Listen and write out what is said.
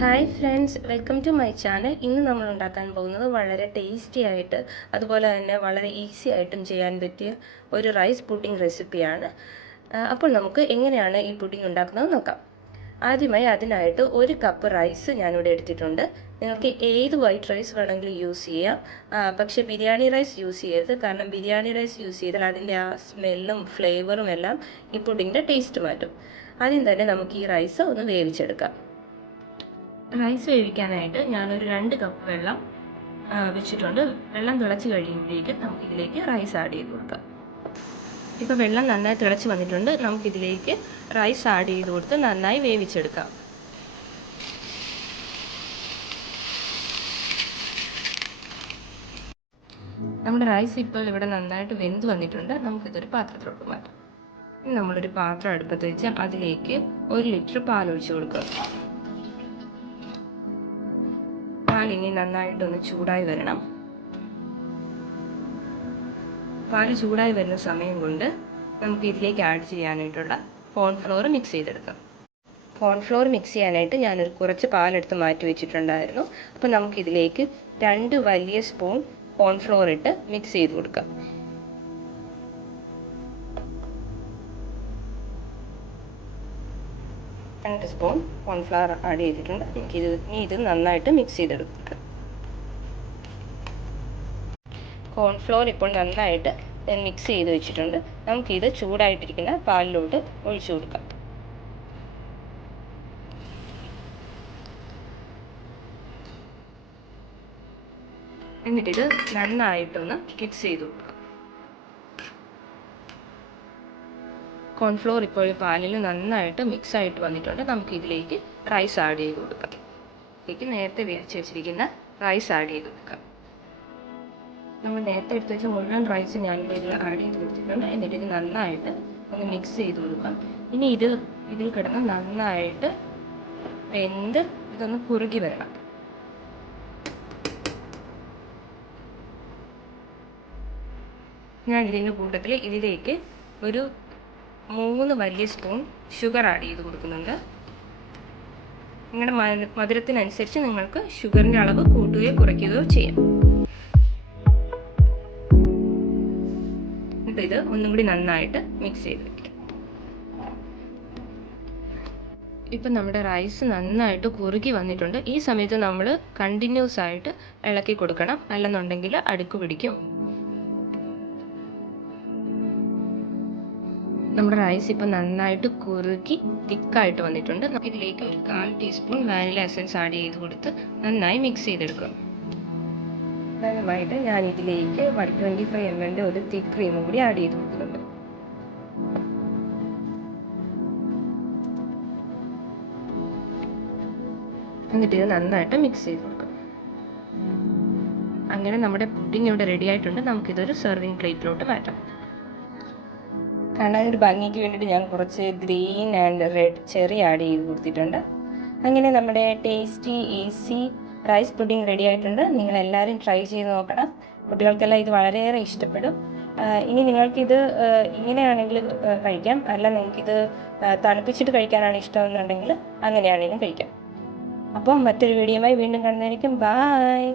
Hi friends, welcome to my channel. ഇന്ന് നമ്മൾ ഉണ്ടാക്കാൻ പോകുന്നത് വളരെ ടേസ്റ്റി ആയിട്ട് അതുപോലെ തന്നെ വളരെ ഈസി ആയിട്ടും ചെയ്യാൻ പറ്റിയ ഒരു റൈസ് പുഡിംഗ് റെസിപ്പിയാണ്. അപ്പോൾ നമുക്ക് എങ്ങനെയാണ് ഈ പുഡിംഗ് ഉണ്ടാക്കുന്നത് നോക്കാം. ആദ്യമായി അതിനായിട്ട് 1 കപ്പ് റൈസ് ഞാനിവിടെ എടുത്തിട്ടുണ്ട്. നിങ്ങൾക്ക് ഏത് വൈറ്റ് റൈസ് വേണമെങ്കിലും യൂസ് ചെയ്യാം. പക്ഷേ ബിരിയാണി റൈസ് യൂസ് ചെയ്യരുത്. കാരണം ബിരിയാണി റൈസ് യൂസ് ചെയ്താൽ അതിൻ്റെ ആ സ്മെല്ലും ഫ്ലേവറും എല്ലാം ഈ പുഡിങ്ങിൻ്റെ ടേസ്റ്റ് മാറ്റും. ആദ്യം തന്നെ നമുക്ക് ഈ റൈസ് ഒന്ന് വേവിച്ചെടുക്കാം. റൈസ് വേവിക്കാനായിട്ട് ഞാനൊരു 2 കപ്പ് വെള്ളം വെച്ചിട്ടുണ്ട്. വെള്ളം തിളച്ച് കഴിയുമ്പോഴേക്കും നമുക്കിതിലേക്ക് റൈസ് ആഡ് ചെയ്ത് കൊടുക്കാം. ഇപ്പോൾ വെള്ളം നന്നായി തിളച്ച് വന്നിട്ടുണ്ട്. നമുക്കിതിലേക്ക് റൈസ് ആഡ് ചെയ്ത് കൊടുത്ത് നന്നായി വേവിച്ചെടുക്കാം. നമ്മുടെ റൈസ് ഇപ്പോൾ ഇവിടെ നന്നായിട്ട് വെന്ത് വന്നിട്ടുണ്ട്. നമുക്കിതൊരു പാത്രത്തിലോട്ട് മാറ്റാം. ഇനി നമ്മളൊരു പാത്രം അടുപ്പത്ത് വെച്ച് അതിലേക്ക് 1 ലിറ്റർ പാൽ ഒഴിച്ച് കൊടുക്കുക. പാലിനി നന്നായിട്ടൊന്ന് ചൂടായി വരണം. പാല് ചൂടായി വരുന്ന സമയം കൊണ്ട് നമുക്ക് ഇതിലേക്ക് ആഡ് ചെയ്യാനായിട്ടുള്ള കോൺഫ്ലോർ മിക്സ് ചെയ്തെടുക്കാം. കോൺഫ്ലോർ മിക്സ് ചെയ്യാനായിട്ട് ഞാനൊരു കുറച്ച് പാലെടുത്ത് മാറ്റി വെച്ചിട്ടുണ്ടായിരുന്നു. അപ്പോൾ നമുക്കിതിലേക്ക് 2 വലിയ സ്പൂൺ കോൺഫ്ലോർ ഇട്ട് മിക്സ് ചെയ്ത് കൊടുക്കാം. രണ്ട് സ്പൂൺ കോൺഫ്ലവർ ആഡ് ചെയ്തിട്ടുണ്ട്. ഇത് നന്നായിട്ട് മിക്സ് ചെയ്തെടുക്കാം. കോൺഫ്ലോർ ഇപ്പോൾ നന്നായിട്ട് മിക്സ് ചെയ്ത് വെച്ചിട്ടുണ്ട്. നമുക്കിത് ചൂടായിട്ടിരിക്കുന്ന പാലിലോട്ട് ഒഴിച്ചു കൊടുക്കാം. എന്നിട്ടിത് നന്നായിട്ടൊന്ന് മിക്സ് ചെയ്ത് കൊടുക്കാം. കോൺഫ്ലോർ ഇപ്പോൾ പാലിൽ നന്നായിട്ട് മിക്സ് ആയിട്ട് വന്നിട്ടുണ്ട്. നമുക്കിതിലേക്ക് റൈസ് ആഡ് ചെയ്ത് കൊടുക്കാം. ഇതിലേക്ക് നേരത്തെ വേവിച്ച് വെച്ചിരിക്കുന്ന റൈസ് ആഡ് ചെയ്ത് കൊടുക്കാം. നമ്മൾ നേരത്തെ എടുത്ത് വെച്ച മുഴുവൻ റൈസ് ഞാനിതിൽ ആഡ് ചെയ്ത് കൊടുത്തിട്ടുണ്ട്. എന്നിട്ട് ഇത് നന്നായിട്ട് ഒന്ന് മിക്സ് ചെയ്ത് കൊടുക്കാം. ഇനി ഇതിൽ കിടന്ന് നന്നായിട്ട് വെന്ത് ഇതൊന്ന് കുറുകി വരണം. ഞാൻ ഇതിൻ്റെ കൂട്ടത്തിൽ ഇതിലേക്ക് ഒരു 3 വലിയ സ്പൂൺ ഷുഗർ ആഡ് ചെയ്ത് കൊടുക്കുന്നുണ്ട്. നിങ്ങളുടെ മധുരത്തിനനുസരിച്ച് നിങ്ങൾക്ക് ഷുഗറിൻ്റെ അളവ് കൂട്ടുകയോ കുറയ്ക്കുകയോ ചെയ്യാം. എന്നിട്ട് ഇത് ഒന്നും കൂടി നന്നായിട്ട് മിക്സ് ചെയ്ത് വയ്ക്കാം. ഇപ്പം നമ്മുടെ റൈസ് നന്നായിട്ട് കുറുകി വന്നിട്ടുണ്ട്. ഈ സമയത്ത് നമ്മൾ കണ്ടിന്യൂസ് ആയിട്ട് ഇളക്കി കൊടുക്കണം, അല്ലെന്നുണ്ടെങ്കിൽ അടുക്ക് പിടിക്കും. നമ്മുടെ റൈസ് ഇപ്പം നന്നായിട്ട് കുറുകി തിക്കായിട്ട് വന്നിട്ടുണ്ട്. ഇതിലേക്ക് ഒരു 1/4 ടീസ്പൂൺ വാനില എസൻസ് ആഡ് ചെയ്ത് കൊടുത്ത് നന്നായി മിക്സ് ചെയ്തെടുക്കുക. അതുമായിട്ട് ഞാൻ ഇതിലേക്ക് 125 ml ഒരു തിക്ക് ക്രീമും കൂടി ആഡ് ചെയ്ത് കൊടുക്കുന്നുണ്ട്. എന്നിട്ട് ഇത് നന്നായിട്ട് മിക്സ് ചെയ്ത് കൊടുക്കുക. അങ്ങനെ നമ്മുടെ പുഡിംഗ് ഇവിടെ റെഡി ആയിട്ടുണ്ട്. നമുക്കിതൊരു സെർവിങ് പ്ലേറ്റിലോട്ട് മാറ്റാം. കാണാൻ ഒരു ഭംഗിക്ക് വേണ്ടിയിട്ട് ഞാൻ കുറച്ച് green and red cherry add ചെയ്ത് കൊടുത്തിട്ടുണ്ട്. അങ്ങനെ നമ്മുടെ tasty easy rice pudding ready ആയിട്ടുണ്ട്. നിങ്ങളെല്ലാവരും ട്രൈ ചെയ്ത് നോക്കണം. കുട്ടികൾക്കെല്ലാം ഇത് വളരെയേറെ ഇഷ്ടപ്പെടും. ഇനി നിങ്ങൾക്കിത് ഇങ്ങനെയാണെങ്കിൽ കഴിക്കാം, അല്ല നിങ്ങൾക്കിത് തണുപ്പിച്ചിട്ട് കഴിക്കാനാണ് ഇഷ്ടമെന്നുണ്ടെങ്കിൽ അങ്ങനെയാണെങ്കിലും കഴിക്കാം. അപ്പോൾ മറ്റൊരു വീഡിയോയുമായി വീണ്ടും കാണുന്നതായിരിക്കും. ബായ്.